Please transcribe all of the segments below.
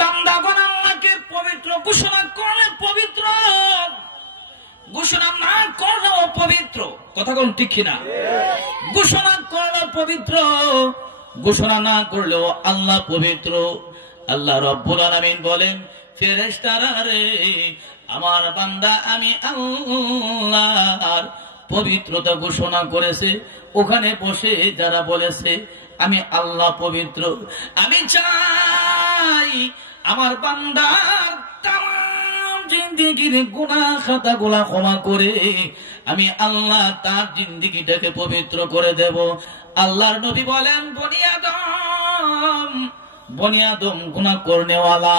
বান্দাগণ আল্লাহকে পবিত্র ঘোষণা করলে পবিত্র, ঘোষণা না করলেও পবিত্র। কথা কোন ঠিক কিনা? ঘোষণা করলেও পবিত্র, ঘোষণা না করলেও আল্লাহ পবিত্র। আল্লাহ রব্বুল আলামিন বলেন, ফেরেশতারা রে, আমার বান্দা আমি আল্লাহর পবিত্রতা ঘোষণা করেছে। ওখানে বসে যারা বলেছে আমি আল্লাহ পবিত্র, আমি চাই আমার বান্দার তামাম জিন্দেগির গুনাহ খাতাগুলা ক্ষমা করে আমি আল্লাহ তার জিন্দেগিটাকে পবিত্র করে দেব। আল্লাহর নবী বলেন, বনি আদম গুনাহ করনেওয়ালা।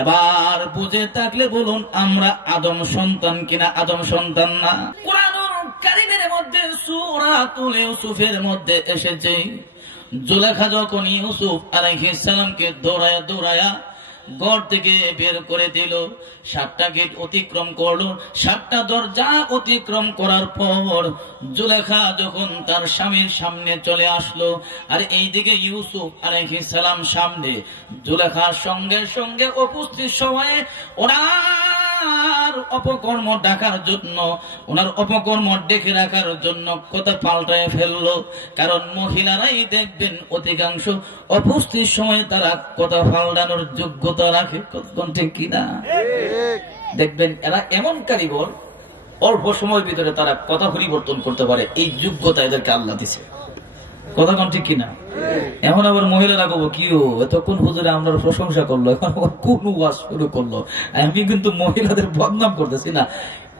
এবার বুঝে থাকলে বলুন, আমরা আদম সন্তান কিনা আদম সন্তান না? কুরআনুল কারীমের মধ্যে সূরাতুল ইউসুফের মধ্যে এসেছে, জুলেখা যখন ইউসুফ আলাইহিস সালামকে দৌড়ায়া দৌড়ায়া ঘর থেকে বের করে দিল, 7টা গেট অতিক্রম করলো, 7টা দরজা অতিক্রম করার পর জুলেখা যখন তার স্বামীর সামনে চলে আসলো, আর এইদিকে ইউসুফ আলাইহিস সালাম সামনে, জুলেখার সঙ্গে সঙ্গে উপস্থিত সময়ে ওনার অপকর্ম ঢাকার জন্য, ওনার অপকর্ম ডেকে রাখার জন্য কথা পাল্টায় ফেললো। কারণ মহিলারাই দেখবেন অধিকাংশ উপস্থিত সময়ে তারা কথা পাল্টানোর যোগ্যতা রাখে। ঠিক কিনা? দেখবেন এরা এমন কারিগর, অল্প সময়ের ভিতরে তারা কথা পরিবর্তন করতে পারে, এই যোগ্যতা এদেরকে আল্লাহ দিছে। কথা কোন ঠিক কিনা? এমন আবার মহিলারা কব, কি এতক্ষণ হুজুরে আমরা প্রশংসা করলো, এখন কোন ওয়াজ শুরু করলো। আমি কিন্তু মহিলাদের বদনাম করতেছি না,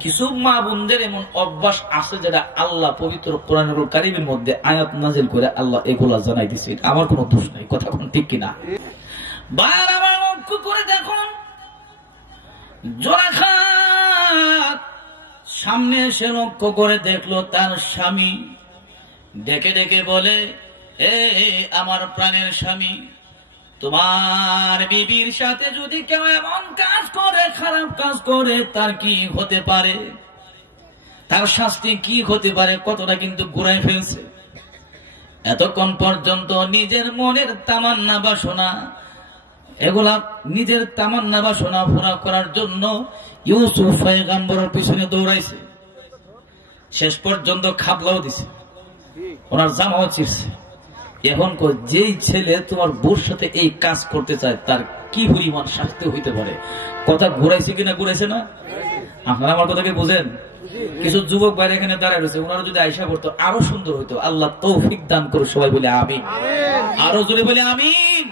কিছু মা বোনদের এমন অভ্যাস আছে যেটা আল্লাহ পবিত্র কোরআনুল কারীমের মধ্যে আয়াত নাযিল করে আল্লাহ এগুলা জানাই দিছে। আমার কোনো দোষ নাই। কথা কোন ঠিক কিনা? বার আবার লক্ষ্য করে দেখুন, জোরাখা সামনে এসে লক্ষ্য করে দেখলো তার স্বামী, ডেকে ডেকে বলে, এ আমার প্রাণের স্বামী, তোমার বিবির সাথে যদি কেউ এমন কাজ করে, খারাপ কাজ করে, তার কি হতে পারে, তার শাস্তি কি হতে পারে, কতটা কিন্তু ঘুরাই ফেলছে। এতক্ষণ পর্যন্ত নিজের মনের তামান্না বাসনা, এগুলা নিজের তামান্না বাসনা পুরা করার জন্য ইউসুফ পয়গম্বরের পিছনে দৌড়াইছে, শেষ পর্যন্ত খাবলাও দিছে, ওনার জামাও চিরছে। এখন যেই ছেলে তোমার বউর সাথে এই কাজ করতে চায় তার কি পরিমাণ শাস্তি হইতে পারে। কথা ঘুরাইছে কিনা? ঘুরাইছে না? আপনারা আমার কথাকে বুঝেন? কিছু যুবক বাইরে এখানে দাঁড়ায় রয়েছে, ওনারা যদি আয়সা করতো আরো সুন্দর হইতো। আল্লাহ তৌফিক দান করে। সবাই বলে আমিন। আরো জোরে বলে আমিন।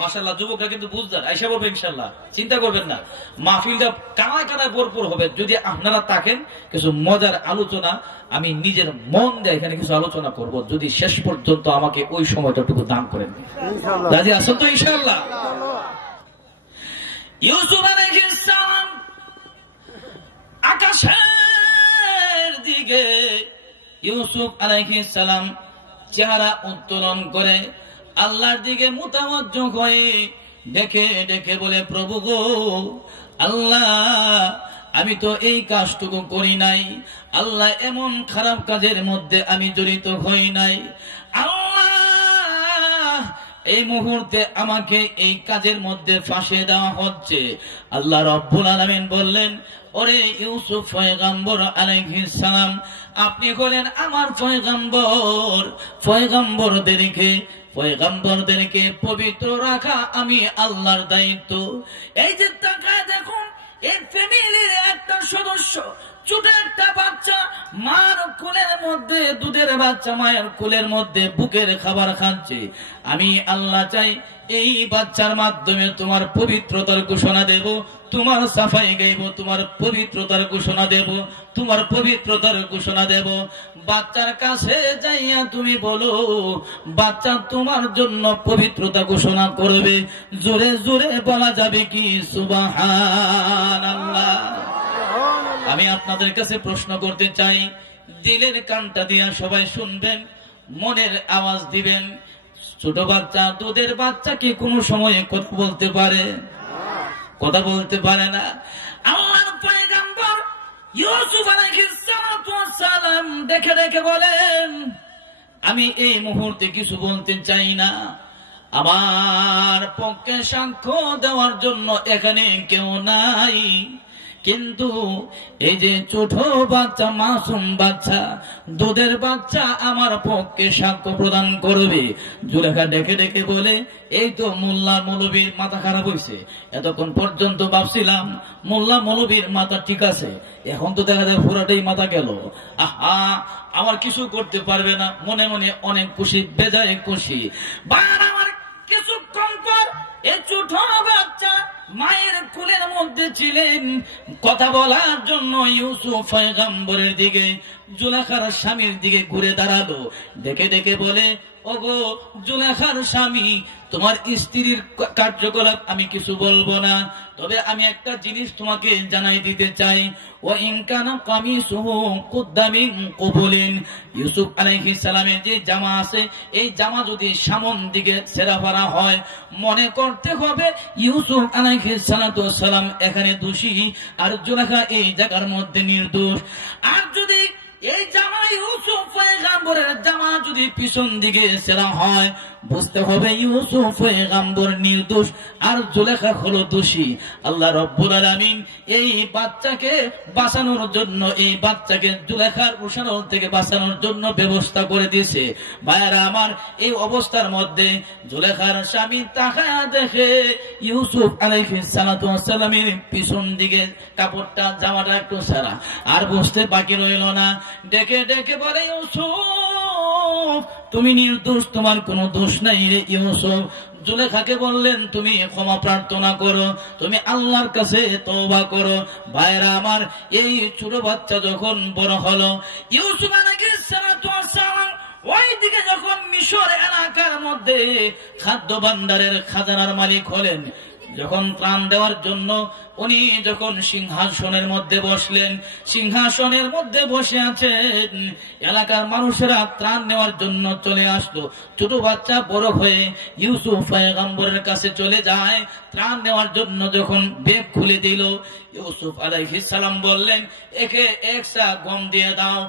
মাশাআল্লাহ, যুবকরা কিন্তু বুঝদার, আয়সা বলবে ইনশাআল্লাহ, চিন্তা করবেন না। মাহফিলটা কানায় কানায় ভরপুর হবে যদি আপনারা থাকেন। কিছু মজার আলোচনা আমি নিজের মন দিয়ে এখানে কিছু আলোচনা করব, যদি শেষ পর্যন্ত আমাকে ওই সময়টাটুকু দান করেন। রাজি আছেন তো ইনশাআল্লাহ? ইউসুফ আলাইহিস সালাম আকাশের দিকে, ইউসুফ আলাইহিস সালাম চেহারা উত্তোলন করে আল্লাহর দিকে মুতাওয়াজ্জহ হয়ে ডেকে ডেকে বলে, প্রভু গো আল্লাহ, আমি তো এই কাজটুকু করি নাই, আল্লাহ এমন খারাপ কাজের মধ্যে আমি জড়িত হই নাই, আল্লাহ এই মুহূর্তে আমাকে এই কাজের মধ্যে ফাঁসিয়ে দেওয়া হচ্ছে। আল্লাহ রব্বুল আলামিন বললেন, ওরে ইউসুফ পয়গম্বর আলাইহিস সালাম, আপনি হলেন আমার পয়গম্বর, পয়গম্বরদেরকে পবিত্র রাখা আমি আল্লাহর দায়িত্ব। এই যে তাকায় দেখুন, এই ফ্যামিলির একটা সদস্য, ছোট একটা বাচ্চা মার কোলের মধ্যে, দুধের বাচ্চা মায়ের কোলের মধ্যে বুকের খাবার খাচ্ছে। আমি আল্লাহ চাই এই বাচ্চার মাধ্যমে তোমার পবিত্রতার ঘোষণা দেব, তোমার সাফাই গাইব, তোমার পবিত্রতার ঘোষণা দেব, তোমার পবিত্রতার ঘোষণা দেব। বাচ্চার কাছে যাইয়া তুমি বলো, বাচ্চা তোমার জন্য পবিত্রতা ঘোষণা করবে। জোরে জোরে বলা যাবে কি সুবহানাল্লাহ? আমি আপনাদের কাছে প্রশ্ন করতে চাই, দিলের কানটা দিয়া সবাই শুনবেন, মনের আওয়াজ দিবেন। ছোট বাচ্চা, দুধের বাচ্চা কি কোনো সময়ে কথা বলতে পারে? কথা বলতে পারে না। আল্লাহর পয়গম্বর ইউসুফ আলাইহিস সালাম দেখে দেখে বলেন, আমি এই মুহূর্তে কিছু বলতে চাই না, আমার পক্ষে সাক্ষ্য দেওয়ার জন্য এখানে কেউ নাই, কিন্তু এই যে ছোট বাচ্চা, মাসুম বাচ্চা, দুধের বাচ্চা আমার পক্ষে সাক্ষ্য প্রদান করবে। জুলেখা ডেকে ডেকে বলে, এই তো মোল্লা মৌলবীর মাথা খারাপ হয়েছে। এতক্ষণ পর্যন্ত ভাবছিলাম মোল্লা মৌলবীর মাথা ঠিক আছে, এখন তো দেখা যায় পুরাটাই মাথা গেল। আহা, আমার কিছু করতে পারবে না। মনে মনে অনেক খুশি, বেজায় খুশি। আমার কিছুক্ষণ পর এই ছোট বাচ্চা মায়ের কুলের মধ্যে ছিলেন। কথা বলার জন্য ইউসুফ পয়গম্বরের দিকে, জুলেখার স্বামীর দিকে ঘুরে দাঁড়ালো। ডেকে ডেকে বলে, ওগো জুলেখার স্বামী, তোমার স্ত্রীর কার্যকলাপ আমি কিছু বলবো না, তবে আমি একটা জিনিস তোমাকে জানাই দিতে চাই। ও ইনকানা কামিসুহু কুদ্দা মিন কুবুলিন, ইউসুফ আলাইহিস সালামের যে জামা আছে, এই জামা যদি সামন দিকে ছেঁড়া ফাড়া হয়, মনে করতে হবে ইউসুফ আলাইহিস সালাতু ওয়াস সালাম এখানে দোষী, আর জুলেখা এই জায়গার মধ্যে নির্দোষ। আর যদি এই জামা ইউসুফ পয়গম্বরের জামা যদি পিছন দিকে ছেঁড়া হয়, বুঝতে হবে ইউসুফ পয়গম্বর নির্দোষ আর জুলেখা হলো দোষী। আল্লাহ রব্বুল আলামিন এই বাচ্চাকে বাঁচানোর জন্য, এই বাচ্চাকে জুলেখার উষানোর থেকে বাঁচানোর জন্য ব্যবস্থা করে দিয়েছে। ভাইয়ারা আমার, এই অবস্থার মধ্যে জুলেখার স্বামী তাকায়া দেখে ইউসুফ আলাইহিস সালাতু ওয়াস সালামের পিছন দিকে কাপড়টা, জামাটা একটু ছেঁড়া। আর বুঝতে বাকি রইল না, ডেকে ডেকে বলে, ইউসুফ তুমি নির্দোষ, তোমার কোনো দোষ নাই রে ইউসুফ। জুলেখাকে বললেন, তুমি ক্ষমা প্রার্থনা করো, তুমি আল্লাহর কাছে তওবা করো। ভাইরা আমার, এই ছোট বাচ্চা যখন বড় হলো, ইউসুফ আলাইহিস সালাতু ওয়াস সালাম ওই দিকে যখন মিশর এলাকার মধ্যে খাদ্য ভান্ডারের খাজানার মালিক হলেন, যখন ত্রাণ দেওয়ার জন্য উনি যখন সিংহাসনের মধ্যে বসলেন, সিংহাসনের মধ্যে বসে আছেন, এলাকার মানুষেরা ত্রাণ নেওয়ার জন্য চলে আসলো। ছোট বাচ্চা বড় হয়ে ইউসুফ পয়গম্বরের কাছে চলে যায় ত্রাণ নেওয়ার জন্য। যখন ব্যাগ খুলে দিল, ইউসুফ আলাইহিস সালাম বললেন, একে একসা গম দিয়ে দাও।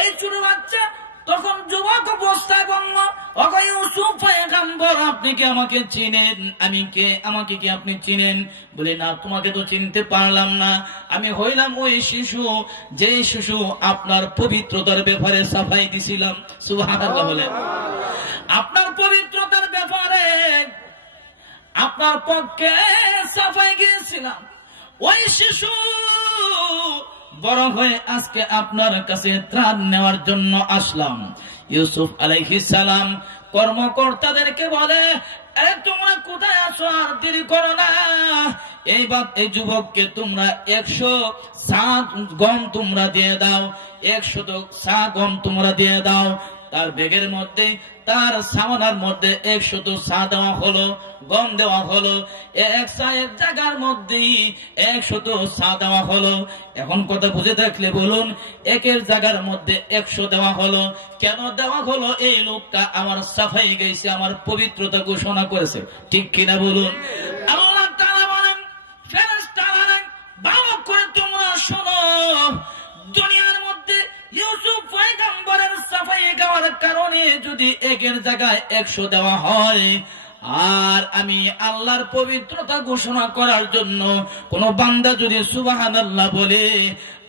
এই ছোট বাচ্চা তখন যুবক অবস্থায় বলল, ওগো ইউসুফ পয়গম্বর, আপনি কি আমাকে চিনেন? আমি কে? আমাকে কি আপনি চিনেন? বলে, না, তোমাকে তো চিনতে পারলাম না। আমি হইলাম ওই শিশু, যে শিশু আপনার পবিত্রতার ব্যাপারে সাফাই দিছিলাম। সুবহানাল্লাহ বলে, আপনার পবিত্রতার ব্যাপারে আপনার পক্ষে সাফাই গিয়েছিলাম। ওই শিশু বড় হয়ে আজকে আপনার কাছে ত্রাণ নেওয়ার জন্য আসলাম। ইউসুফ আলাইহিস সালাম কর্মকর্তাদেরকে বলে, তোমরা কোথায় আছো? আর দেরি করো না। এই যুবককে তোমরা 100 সা গম তোমরা দিয়ে দাও, 100 সা গম তোমরা দিয়ে দাও। তার ব্যাগের মধ্যে, তার সামানার মধ্যে 100 সা দেওয়া হলো, গম দেওয়া হলো। এক সায়ের জায়গার মধ্যে 100 সা দেওয়া হলো। এখন কথা বুঝে থাকলে বলুন, একের জায়গার মধ্যে 100 দেওয়া হলো। কেন দেওয়া হলো? এই লোকটা আমার সাফাই গেছে, আমার পবিত্রতা ঘোষণা করেছে। ঠিক কিনা বলুন? আল্লাহ তাআলা বলেন, ফেরেশতারা বলেন, ভালো করে তোমরা শোনো, দুনিয়ার মধ্যে ইউসুফ পয়গম্বরের সাফাই গাওয়ার কারণে যদি একের জায়গায় 100 দেওয়া হয়, আর আমি আল্লাহর পবিত্রতা ঘোষণা করার জন্য কোন বান্দা যদি সুবহানাল্লাহ বলে,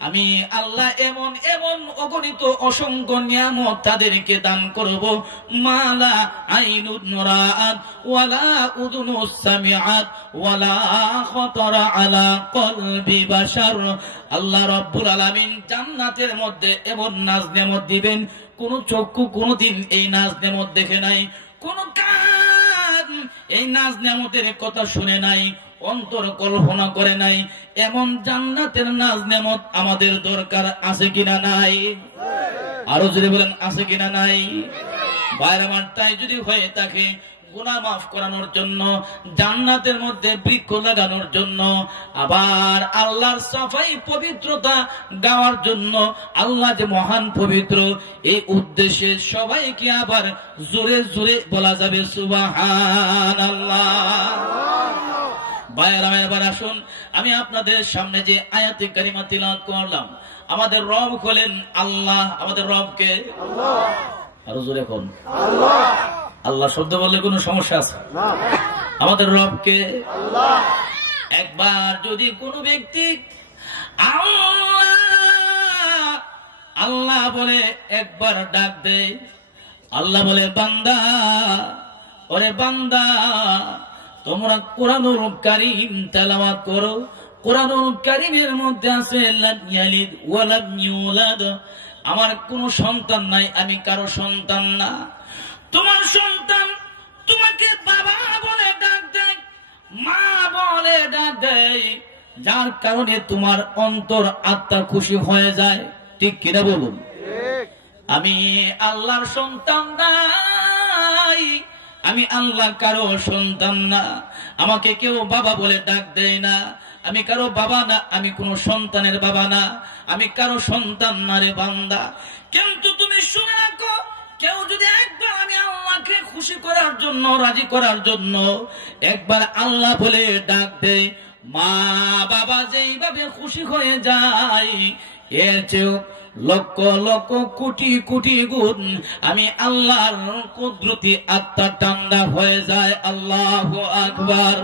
আমি আল্লাহ এমন এমন অগণিত অসংখ্য নিয়ামত তাদেরকে দান করব, মালা আইনুন রাআত ওয়ালা উযুনুস সামিআত ওয়ালা খাতারা আলা কলবি বাশার। আল্লাহ রাব্বুল আলামিন জান্নাতের মধ্যে এমন নাজ নেয়ামত দিবেন, কোন চক্ষু কোনদিন এই নাজ নেয়ামত দেখে নাই, কোন কান এই নাজ নেয়ামতের কথা শুনে নাই, অন্তর কল্পনা করে নাই। এমন জান্নাতের নাজ নেয়ামত আমাদের দরকার আছে কিনা নাই? আরো যদি বলেন, আছে কিনা নাই? বাইরে মাঠটাই যদি হয়ে থাকে, গুনাহ মাফ করানোর জন্য, জান্নাতের মধ্যে বৃক্ষ লাগানোর জন্য, আবার আল্লাহর সাফাই পবিত্রতা গাওয়ার জন্য, আল্লাহ যে মহান পবিত্র, এই উদ্দেশ্যে সবাইকে আবার জোরে জোরে বলা যাবে সুবহানাল্লাহ। ভাইয়েরা এবার আসুন, আমি আপনাদের সামনে যে আয়াতে কারিমা তিলাওয়াত করলাম, আমাদের রব হলেন আল্লাহ। আমাদের রবকে আল্লাহ, আরো জোরে কোন আল্লাহ। আল্লাহ শব্দ বললে কোনো সমস্যা আছে? আমাদের রবকে একবার যদি কোনো ব্যক্তি আল্লাহ আল্লাহ বলে একবার ডাক দেয়, আল্লাহ বলে বান্দা, ওরে বান্দা তোমরা কোরআনুল কারীম তেলাওয়াত করো। কোরআনুল কারীমের মধ্যে আছে লাম ইয়ালিদ ওয়া লাম ইউলাদ, আমার কোনো সন্তান নাই, আমি কারো সন্তান না। তোমার সন্তান তোমাকে বাবা বলে ডাক দেয়, মা বলে ডাক দেয়, যার কারণে তোমার অন্তর আত্মা খুশি হয়ে যায়। ঠিক কিনা বলুন? আমি আল্লাহর সন্তান নাই, আমি আল্লাহ কারো সন্তান না, আমাকে কেউ বাবা বলে ডাক দেয় না, আমি কারো বাবা না, আমি কোন সন্তানের বাবা না, আমি কারো সন্তান না রে বান্দা। কিন্তু তুমি শুনে রাখো, কেউ যদি একবার আমি আল্লাহকে খুশি করার জন্য, রাজি করার জন্য একবার আল্লাহ বলে ডাক দেয়, মা বাবা যেইভাবে খুশি হয়ে যায়, এর চেয়েও লক্ষ লক্ষ কোটি কোটি গুণ আমি আল্লাহর কুদরতি আত্মা ঠান্ডা হয়ে যায়। আল্লাহু আকবার।